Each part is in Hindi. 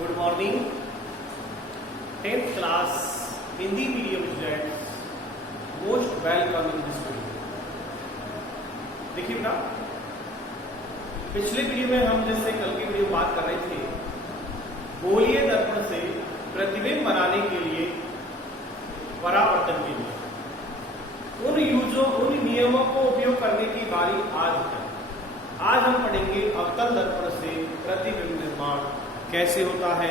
Good morning, 10th class Hindi medium students. Most welcome in this video. देखिए बेटा, पिछले वीडियो में हम जैसे कल की वीडियो बात कर रहे थे, गोलीय दर्पण से प्रतिबिंब बनाने के लिए, परावर्तन के लिए उन नियमों को उपयोग करने की बारी आज है। आज हम पढ़ेंगे अवतल दर्पण से प्रतिबिंब निर्माण कैसे होता है।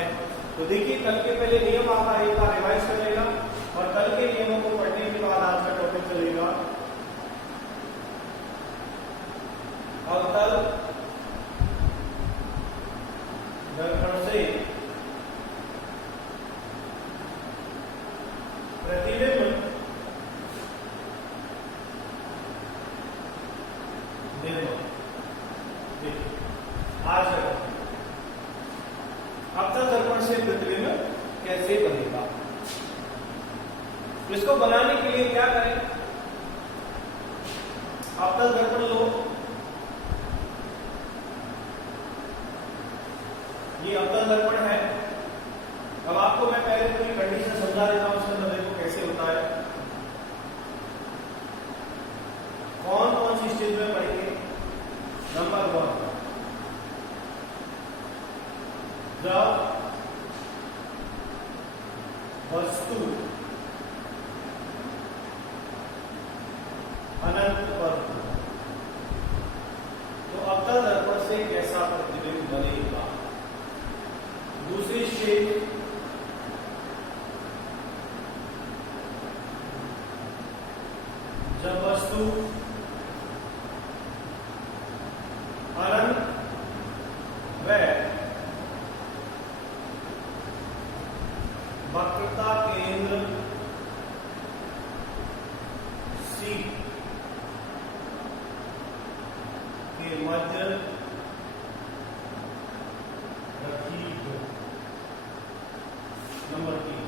तो देखिए, कल के पहले नियम आपका एक बार रिवाइज कर लेगा और कल के नियमों को पढ़ने के बाद आज का टॉपिक चलेगा अवतल दर्पण से प्रतिबिंब निर्माण। आज अवतल दर्पण से प्रतिबिंब कैसे बनेगा, तो इसको बनाने के लिए क्या करें। अवतल दर्पण लो, ये अवतल दर्पण है। अब आपको मैं पहले पूरी कंडीशन समझा देता हूं, उसके अंदर देखो कैसे होता है। कौन कौन सी स्टेज में पढ़ेंगे। नंबर 1, जब वस्तु अनंत पर हो तो अवतल दर्पण से कैसा प्रतिबिंब बनेगा। दूसरी स्टेज, जब वस्तु अनंत व वक्रता केंद्र C के मध्य रखी हो। नंबर 3,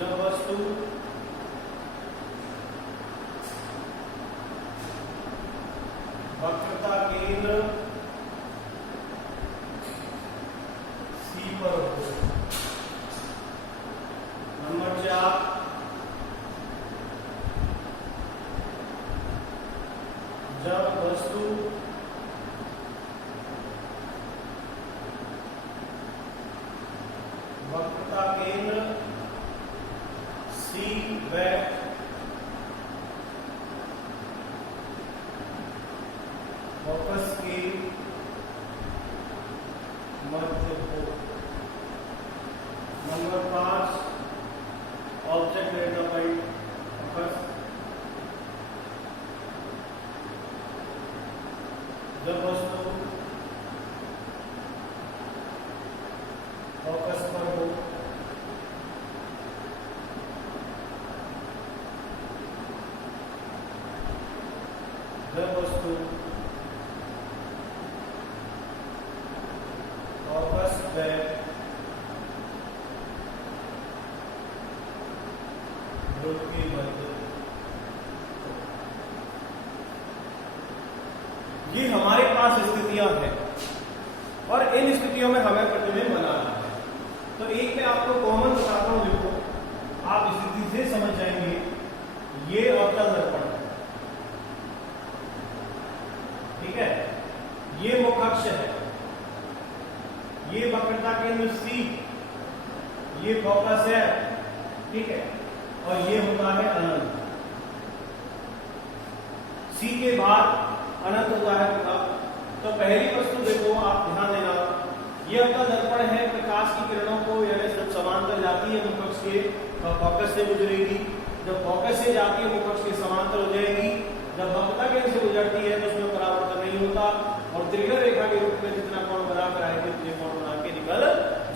जब वस्तु वक्रता केंद्र C पर हो। नंबर 4, जब वस्तु वक्रता केंद्र C व फोकस के मध्य हो। Number 5, object at the point focus, जब वस्तु फोकस पर हो। जब वस्तु फोकस व के मध्य। ये हमारे पास स्थितियां हैं और इन स्थितियों में हमें प्रतिबिंब बनाना है। तो एक मैं आपको कॉमन बताता हूं, देखो आप स्थिति से समझ जाएंगे। ये अवतल दर्पण है, ठीक है। ये मुख्य अक्ष है, ये वक्रता केंद्र C, ये फोकस है, ठीक है। और ये होता है अनंत। C के बाद अनंत होता है। तो पहली वस्तु देखो, आप ध्यान देना, ये अवतल दर्पण है। प्रकाश की किरणों को यानी सब समांतर जाती है मुख्य के फोकस से गुजरेगी। जब फोकस से जाती है मुख्य के समांतर हो जाएगी। जब वक्रता केंद्र से गुजरती है तो उसमें परावर्तन नहीं होता और त्रिज्या रेखा के रूप में जितना कोण बना कर आएगी उतने कोण बना के निकल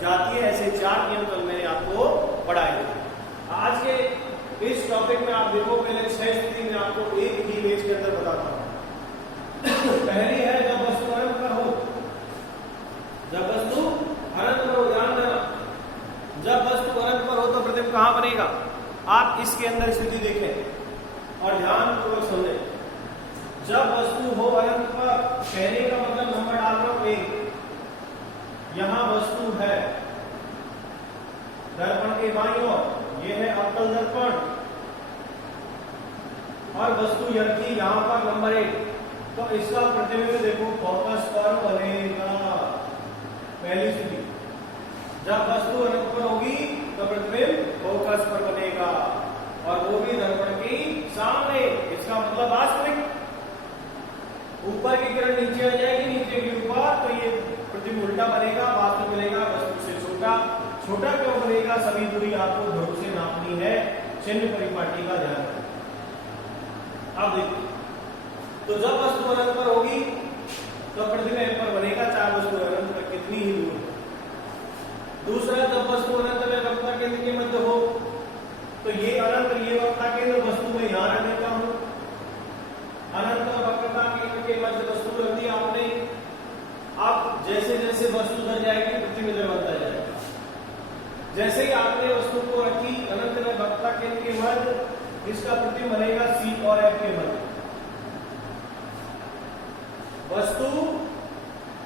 जाती है। ऐसे 4 नियम कल मैंने आपको पढ़ाए थे। आज के इस टॉपिक में आप देखो, पहले 6 स्थिति में आपको एक ही इमेज के अंदर बताता हूं। पहली है जब वस्तु अनंत पर हो। जब वस्तु अनंत पर हो, ध्यान देना, जब वस्तु अनंत पर हो तो प्रतिबिंब कहां बनेगा। आप इसके अंदर स्थिति देखें और ध्यान पूर्वक समझें। जब वस्तु हो अनंत पर कहने का मतलब नंबर डाल रहा हूं 1, यहां वस्तु है दर्पण के बाईं ओर, ये है अवतल दर्पण, और वस्तु रखी यहां पर नंबर 1, तो इसका प्रतिबिंब देखो फोकस पर बनेगा। पहली स्थिति, जब वस्तु अनंत पर होगी तो प्रतिबिंब फोकस पर बनेगा, और वो भी दर्पण के सामने। इसका मतलब वास्तविक, ऊपर की किरण नीचे आ जाएगी, नीचे की ऊपर, तो ये प्रतिबिंब उल्टा बनेगा, वास्तविक मिलेगा वस्तु से छोटा। छोटा क्यों बनेगा? सभी दूरी आपको धड़ू से नापनी है, चिन्ह परिपाटी का ध्यान रखें। अब देखिए, तो जब वस्तु अनंत पर होगी तो प्रतिबिंब M पर बनेगा, चाहे वस्तु अनंत पर कितनी ही दूर हो। दूसरा, जब वस्तु अनंत में वक्रता केंद्र के मध्य हो, तो ये अनंत, ये वक्रता केंद्र वस्तु में यहां रख देता हूं। अनंत और वक्रता केंद्र के मध्य वस्तु रख दी आपने। अब जैसे जैसे वस्तु उधर जाएगी प्रतिबिंब इधर बनता जाएगा। जैसे ही आपने वस्तु को रखी अनंत में वक्रता केंद्र के मध्य, इसका प्रतिबिंब बनेगा C और F के मध्य। वस्तु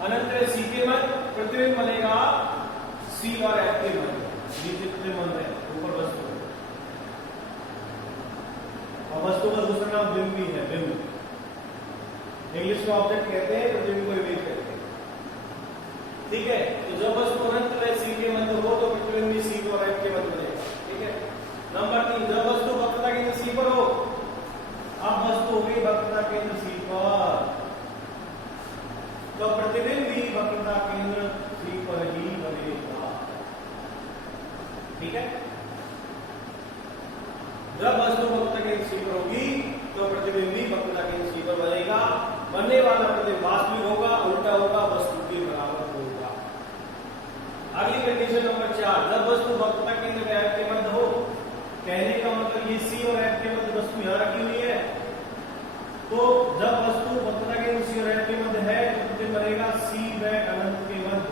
अनंत में C के मध्य, प्रतिबिंब बनेगा C और F के मध्य। नीचे प्रतिबिंब बन रहे, ऊपर वस्तु, और वस्तु का दूसरा नाम बिंब भी है। बिंब इंग्लिश में ऑब्जेक्ट कहते हैं, प्रतिबिंब को इमेज कहते हैं। ठीक है, तो जब वस्तु अनंत में C के मध्य हो तो प्रतिबिंब भी C और F के मध्य बनेगा। ठीक है। नंबर 3, जब वस्तु वक्रता केंद्र C पर हो, अब वस्तु हो गई वक्रता केंद्र C पर, तो प्रतिबिंब भी वक्रता केंद्र C पर ही बनेगा। ठीक है, जब वस्तु वक्रता केंद्र C पर होगी तो प्रतिबिंब भी वक्रता केंद्र C पर बनेगा। बनने वाला प्रतिबिंब वास्तविक होगा, उल्टा होगा, वस्तु के बराबर होगा। अगली कंडीशन नंबर 4, जब वस्तु वक्रता केंद्र में F के मध्य हो, कहने का मतलब ये C और F के मध्य वस्तु यहां रखी हुई है, तो जब वस्तु वक्रता केंद्र C और F के मध्य है तो प्रतिबिंब बनेगा C व अनंत के मध्य,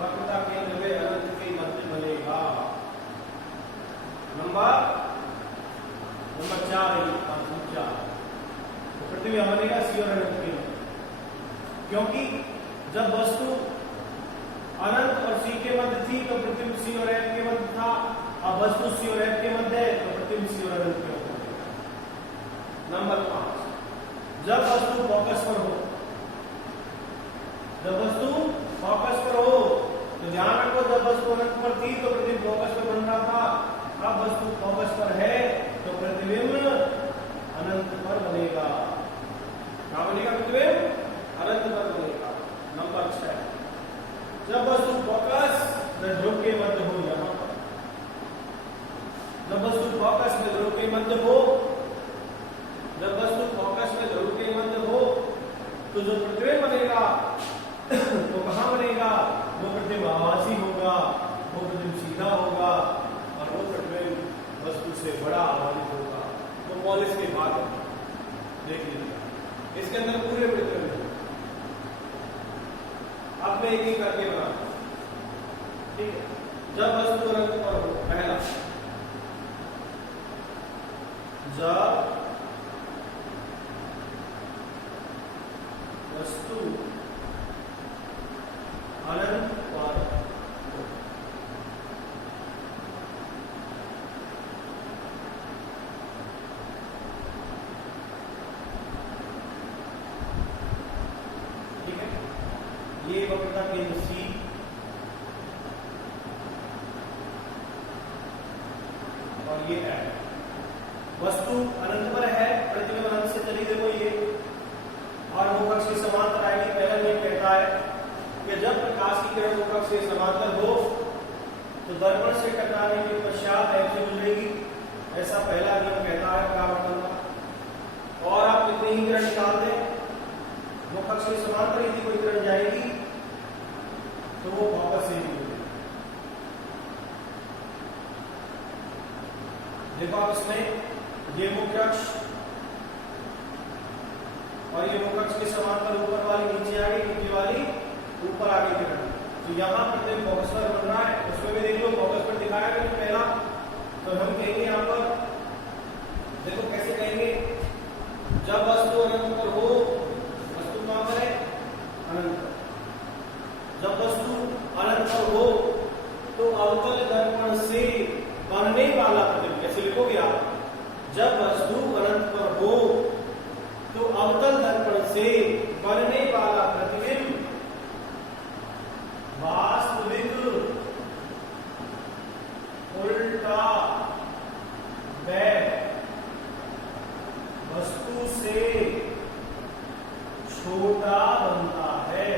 वक्रता केंद्र में अनंत के मध्य बनेगा। नंबर 4 है, 4, तो प्रतिबिंब बनेगा C और अनंत के मध्य, क्योंकि जब वस्तु अनंत और C के मध्य थी तो प्रतिबिंब C और F के मध्य था। अब वस्तु C और F के मध्य है तो प्रतिबिंब C और अनंत के मध्य। नंबर 5, जब वस्तु फोकस पर हो, जब वस्तु फोकस पर हो तो ध्यान रखो, जब वस्तु अनंत पर थी तो प्रतिबिंब फोकस पर बन रहा था। अब वस्तु फोकस पर है तो प्रतिबिंब अनंत पर बनेगा। क्या बनेगा? प्रतिबिंब अनंत पर बनेगा। नंबर 6, जब वस्तु फोकस में ध्रुव के मध्य हो, यहां पर जब वस्तु फोकस में ध्रुव के मध्य हो, जब वस्तु फोकस में ध्रुव के मध्य हो, तो जो प्रतिबिंब बनेगा तो कहां बनेगा? वो प्रतिबिंब आभासी होगा, वो प्रतिबिंब सीधा होगा, और वो प्रतिबिंब वस्तु से बड़ा आभासी होगा। तो पॉलिश के बाद देख लीजिए, इसके अंदर पूरे प्रतिबिंब। अब मैं एक ही करके बनाता हूं। ठीक है, जब वस्तु अनंत पर हो, पहला, जब वस्तु अनंत पर हो, ठीक है, ये वक्रता केंद्र C और ये F। वस्तु अनंत पर है, प्रतिबिंब अनंत से चली, देखो ये, और वो कक्ष के समांतर आएगी। पहला नियम कहता है कि जब प्रकाश की किरण वो कक्ष के समांतर हो तो दर्पण से टकराने के पश्चात F से गुजरेगी, ऐसा पहला नियम कहता है परावर्तन का। और आप कितनी ही किरण निकाल दें, वो कक्ष के समांतर यदि कोई किरण जाएगी तो वो वापस से गुजरेगी। देखो आप इसमें ये मुख्य अक्ष और ये मुख्य अक्ष के समांतर ऊपर वाली नीचे आ गई, नीचे वाली ऊपर आ गई किरण। तो यहाँ प्रतिबिंब फोकस पर बन रहा है, उसमें भी देख लो फोकस पर दिखाया गया पहला। तो हम कहेंगे यहाँ पर, देखो कैसे कहेंगे, जब वस्तु अनंत पर हो, वस्तु कहां पर है? वस्तु अनंत पर हो तो अवतल दर्पण से बनने वाला प्रतिबिंब वास्तविक उल्टा व वस्तु से छोटा बनता है।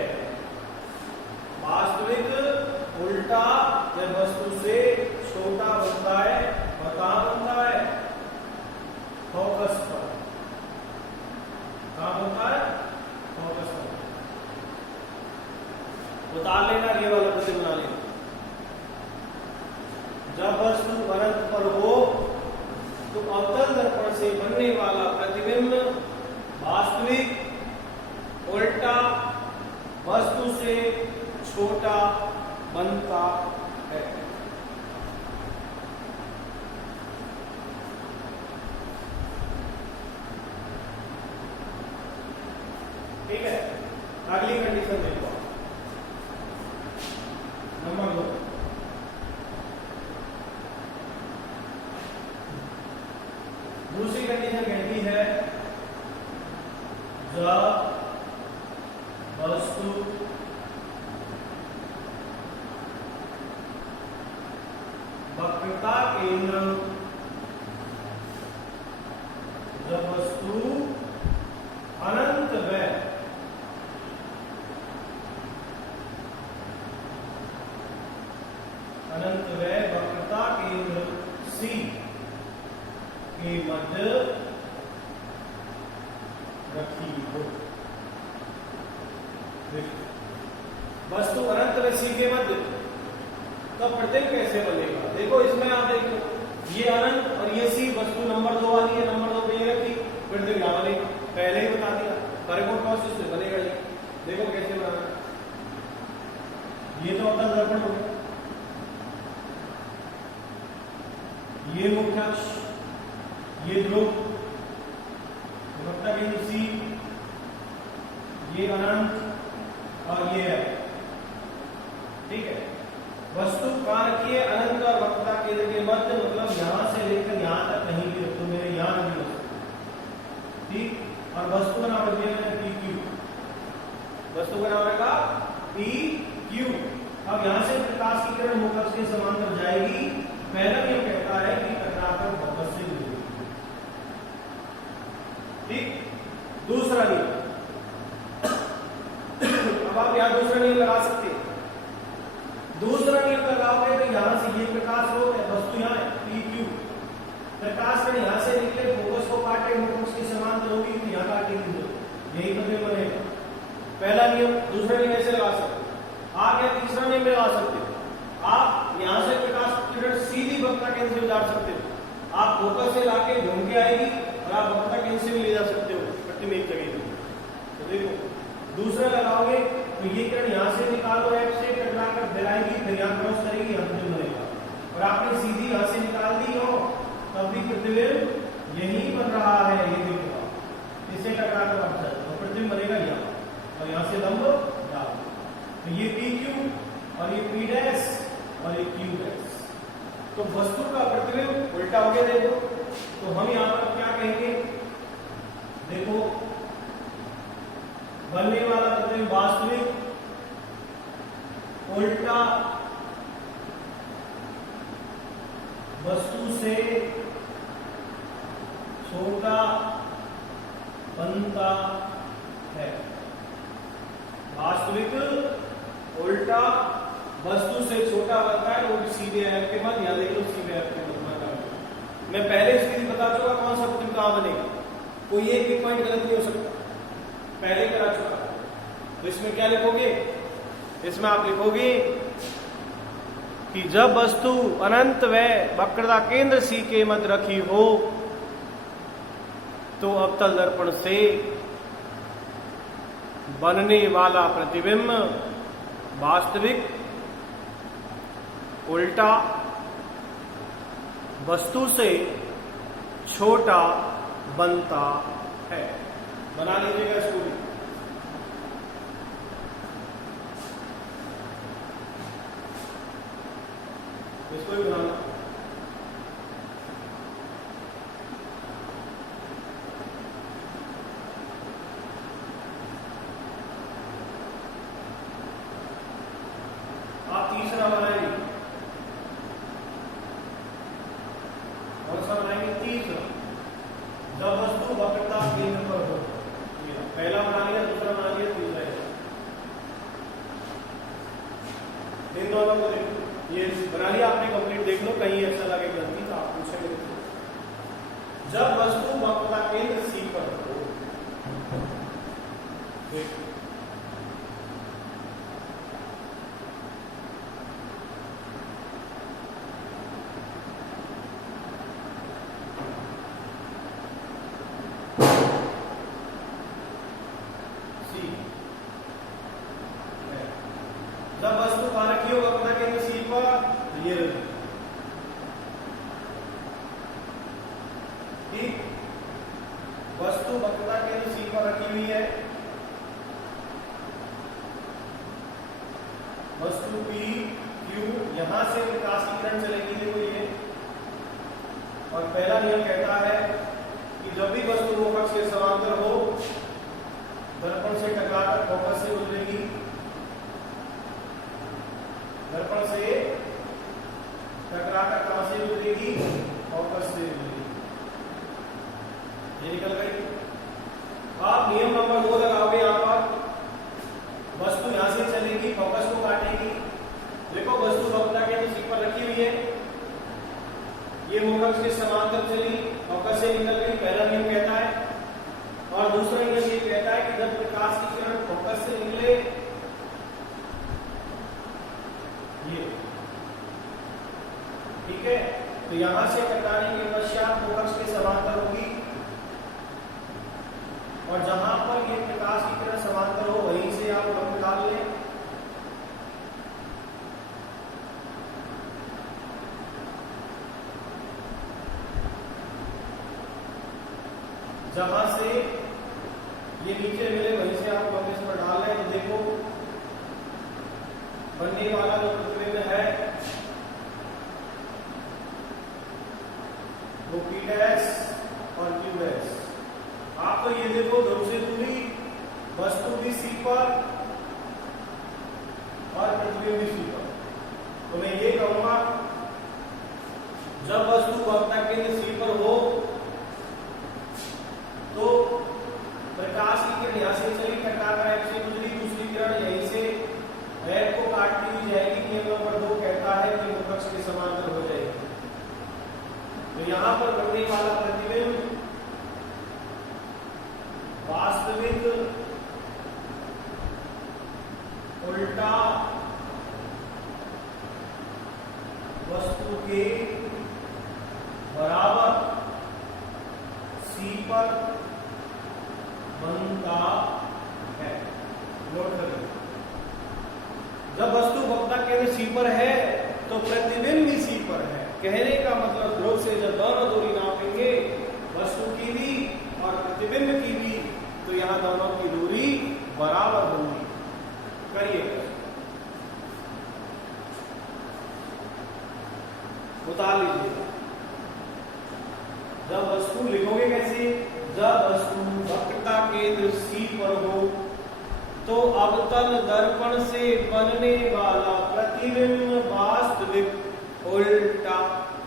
वास्तविक उल्टा जब वस्तु से छोटा बनता है और कहां बनता है? फोकस पर। कहां बनता है? फोकस पर। उतार लेना, ये वाला प्रतिबिंब बना लेना। जब वस्तु अनंत पर हो तो अवतल दर्पण से बनने वाला प्रतिबिंब वास्तविक उल्टा वस्तु से छोटा बनता है। ठीक है, अगली कंडीशन देखो, नंबर 2। दूसरी कंडीशन कहती है जब वस्तु वक्रता केंद्र अनंत व वक्रता केंद्र C के मध्य रखी हो। वस्तु अनंत व C के मध्य, तो प्रतिबिंब कैसे बनेगा? देखो इसमें आप देखो, ये अनंत और ये C वस्तु नंबर 2 वाली है, नंबर 2 पे ये रखी, प्रतिबिंब यहां बनेगा। पहले ही बता दिया, करेक्ट प्रोसेस से बनेगा ये। देखो कैसे बनाना। ये तो अवतल दर्पण हो गया, ये मुख्य अक्ष, ये ध्रुव, वक्रता केंद्र C, ये अनंत और ये है। ठीक है, वस्तु कहां रखी है? अनंत और वक्रता केंद्र के मध्य, मतलब यहां से लेकर यहां तक कहीं भी रखो, मेरे यहां नहीं हो सकता। ठीक, और वस्तु का नाम रख दिया मैंने PQ। वस्तु का नाम रखा PQ। अब यहां से प्रकाश की किरण मुख्य अक्ष के समांतर जाएगी। पहला नियम कहता है कि टकराकर फोकस से दूर। ठीक, दूसरा नियम, अब आप यहां दूसरा नियम लगा सकते हैं। दूसरा नियम लगाओगे तो यहां से ये प्रकाश हो, वस्तु यहां है PQ, प्रकाश कण यहां से निकले, फोकस को काटे, मुख्य अक्ष के समांतर होगी, तो यहां काटेगी, यही प्रतिबिंब बनेगा। पहला नियम। दूसरा नियम ऐसे लगा सकते, आप या तीसरा नियम लगा सकते हो। आप यहां से प्रकाश की किरण सीधी वक्रता केंद्र से उतार सकते हो, आप फोकस से लाके घूम के आएगी और आप वक्रता केंद्र से भी ले जा सकते हो प्रतिबिंब एक जगह पे। तो देखो दूसरा लगाओगे तो ये किरण यहां से निकालो, F से टकराकर फिर आएगी, फिर यहां क्रॉस करेगी, यहां प्रतिबिंब बनेगा। और आपने सीधी यहां से निकाल दी हो तब भी प्रतिबिंब यही बन रहा है। ये देखो, इससे टकराकर आप चल तो प्रतिबिंब बनेगा यहां, और यहां से लंब डाल। तो ये PQ और ये P' और ये Q'। तो वस्तु का प्रतिबिंब उल्टा हो गया। देखो, तो हम यहां पर क्या कहेंगे? देखो, बनने वाला प्रतिबिंब वास्तविक उल्टा वस्तु से छोटा बनता है। वास्तविक उल्टा वस्तु से छोटा बनता है, वो भी सीधे ऐप के मध्य, या देख लो सीधे ऐप के मध्य। मैं पहले स्थिति बता चुका कौन सा प्रतिबिंब कहां बनेगा, कोई एक पॉइंट गलत नहीं हो सकता, पहले करा चुका। तो इसमें क्या लिखोगे? इसमें आप लिखोगे कि जब वस्तु अनंत व वक्रता केंद्र C के मध्य रखी हो तो अवतल दर्पण से बनने वाला प्रतिबिंब वास्तविक उल्टा वस्तु से छोटा बनता है। बना लीजिएगा इसको भी। इसको भी बनाना। वक्रता केंद्र पर हो। पहला बना लिया, दूसरा बना लिया, तीसरा इन दोनों को देखो, ये बना लिया आपने कंप्लीट। देख लो कहीं ऐसा लगे गलती तो आप पूछेंगे। जब वस्तु वक्रता केंद्र सी पर हो, देखो जब वस्तु कहां रखी हो वक्रता केंद्र सी पर, तो ये रखी। ठीक, वस्तु वक्रता केंद्र सी पर रखी हुई है। वस्तु पी क्यू, यहां से प्रकाश की किरण चलेगी, देखो ये। और पहला नियम कहता है कि जब भी वस्तु फोकस के समांतर हो, दर्पण से टकराकर फोकस से गुजरेगी, दर्पण से टकराकर कहां से गुजरेगी, फोकस से गुजरेगी। ये निकल गई। आप नियम नंबर 2 लगाओगे यहां पर, वस्तु यहां से चलेगी, फोकस को काटेगी। देखो वस्तु वक्रता के सी पर रखी हुई है, ये फोकस के समांतर चली, फोकस से निकल गई, पहला नियम कहता है। और दूसरा नियम ये कहता है कि जब प्रकाश की किरण फोकस से निकले, ये ठीक है, तो यहां से टकराने के पश्चात फोकस के समांतर होगी, और जहां पर ये प्रकाश की किरण समांतर हो वहीं से आप लंब निकाल लें। जहां से ये नीचे मिले वहीं से आप लंब इस पर डाल लें। तो देखो बनने वाला जो प्रतिबिंब है वो P' और Q'। आप तो ये देखो ध्रुव से दूरी, वस्तु भी सी पर और प्रतिबिंब भी सी पर। तो मैं ये कहूंगा जब वस्तु वक्रता केंद्र सी पर हो तो प्रकाश की किरण यहां से चली, टकराकर F से गुजरी, दूसरी किरण यहीं से F को काटती हुई जाएगी। नियम नंबर 2 कहता है कि फोकस के समांतर हो जाएगी। तो यहां पर बनने वाला प्रतिबिंब वास्तविक उल्टा वस्तु के बराबर सी पर बनता है। नोट करें, जब वस्तु वक्रता केंद्र सी पर है तो प्रतिबिंब भी सी पर है। कहने का मतलब ध्रुव से जब दोनों दूरी नापेंगे, वस्तु की भी और प्रतिबिंब की भी, तो यहां दोनों की दूरी बराबर होगी। करिए, उतार लीजिए। जब वस्तु लिखोगे कैसे, जब वस्तु वक्रता केंद्र सी पर हो तो अवतल दर्पण से बनने वाला प्रतिबिंब वास्तविक उल्टा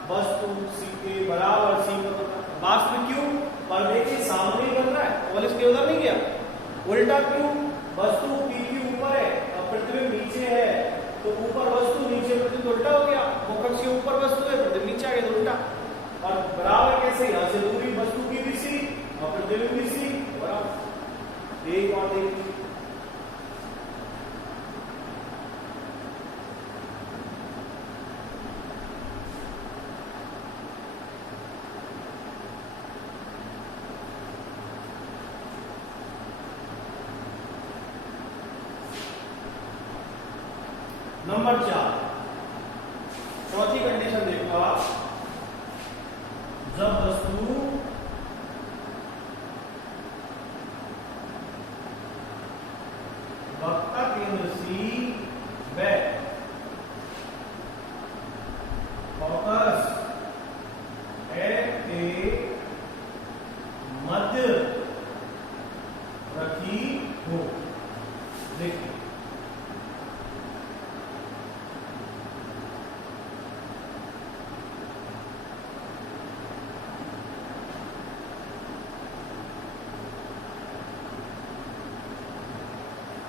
वस्तु सी के बराबर सी पर। वास्तविक क्यों, पर्दे के सामने बन रहा है, और इसके उधर नहीं गया। उल्टा क्यों, वस्तु पी के ऊपर है और प्रतिबिंब नीचे है, तो ऊपर वस्तु नीचे प्रतिबिंब उल्टा हो गया। फोकस के ऊपर वस्तु है, प्रतिबिंब नीचे आ गया, तो उल्टा। और बराबर कैसे, यहां से दूरी वस्तु की भी सी और प्रतिबिंब भी सी बराबर। एक और देखिए, नंबर 4, चौथी कंडीशन देखो आप। जब वस्तु वक्रता केंद्र सी व फोकस F के मध्य रखी हो। देखिए,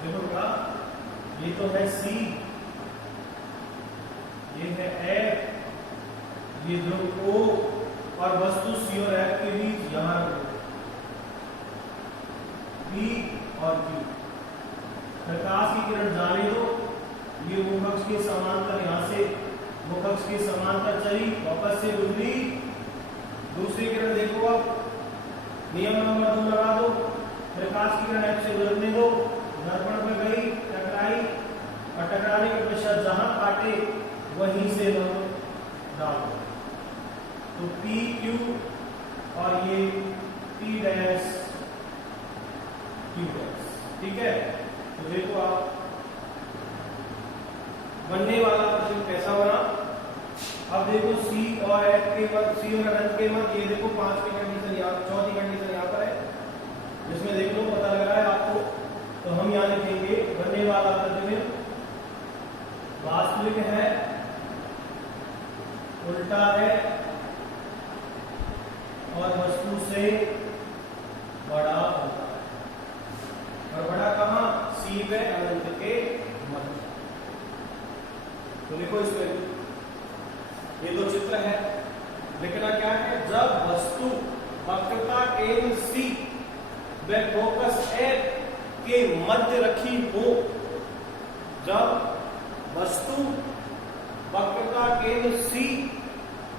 देखो बेटा, ये तो है C, ये है F, ये ध्रुव O और वस्तु C और F के बीच यहां P और Q। प्रकाश की किरण जाने दो, ये मुखअक्ष के समांतर, यहां से मुखअक्ष के समांतर चली, फोकस से गुजरी। दूसरी किरण देखो, अब नियम नंबर 2 लगा दो, प्रकाश की किरण F से गुजरने दो, दर्पण में गई, टकराई और टकराने के पश्चात जहां काटे वहीं से लंब डाल दो। तो P Q और ये P डैश Q डैश, ठीक है। तो देखो आप बनने वाला प्रतिबिंब कैसा बना। अब देखो C और F के मध्य, C और F के मध्य, ये देखो 5वीं कंडीशन, या 4थी कंडीशन यहाँ पर है, जिसमें देख लो पता लग रहा है आपको। तो हम यहाँ लिखेंगे बनने वाला प्रतिबिंब वास्तविक है, उल्टा है और वस्तु से बड़ा होता है। और बड़ा कहाँ? C व अनंत के मध्य। तो देखो इसमें ये दो चित्र है, लिखना क्या है? जब वस्तु वक्रता केंद्र C व फोकस F के मध्य रखी हो, जब वस्तु वक्रता केंद्र C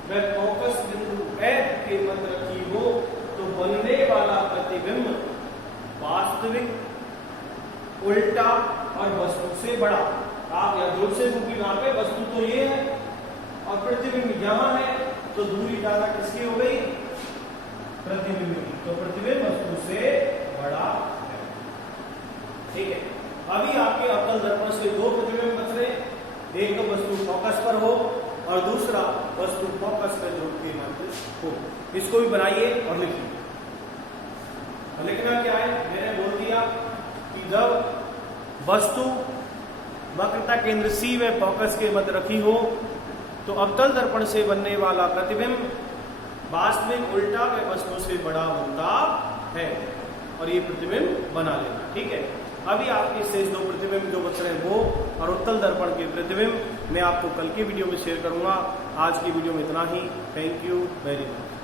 व फोकस बिंदु F के मध्य रखी हो, तो बनने वाला प्रतिबिंब वास्तविक, उल्टा और वस्तु से बड़ा। आप या जोर से मुंह की नापे, वस्तु तो ये है और प्रतिबिंब यहां है, तो दूरी ज्यादा किसकी हो गई? प्रतिबिंब की। तो प्रतिबिंब वस्तु से बड़ा है, ठीक है। अभी आपके अवतल दर्पण से दो प्रतिबिंब बच रहे, एक तो वस्तु फोकस पर हो और दूसरा वस्तु फोकस पर ध्रुव के मध्य हो। इसको भी बनाइए और लिखिए। लिखना क्या है? मैंने बोल दिया कि जब वस्तु वक्रता केंद्र C व फोकस के मध्य रखी हो, तो अवतल दर्पण से बनने वाला प्रतिबिंब वास्तविक, उल्टा व वस्तु से बड़ा होता है, और ये प्रतिबिंब बना लेना, ठीक है। अभी आपके शेष दो प्रतिबिंब जो बच रहे हैं वो और उत्तल दर्पण के प्रतिबिंब मैं आपको कल के वीडियो में शेयर करूंगा। आज की वीडियो में इतना ही। Thank you very much.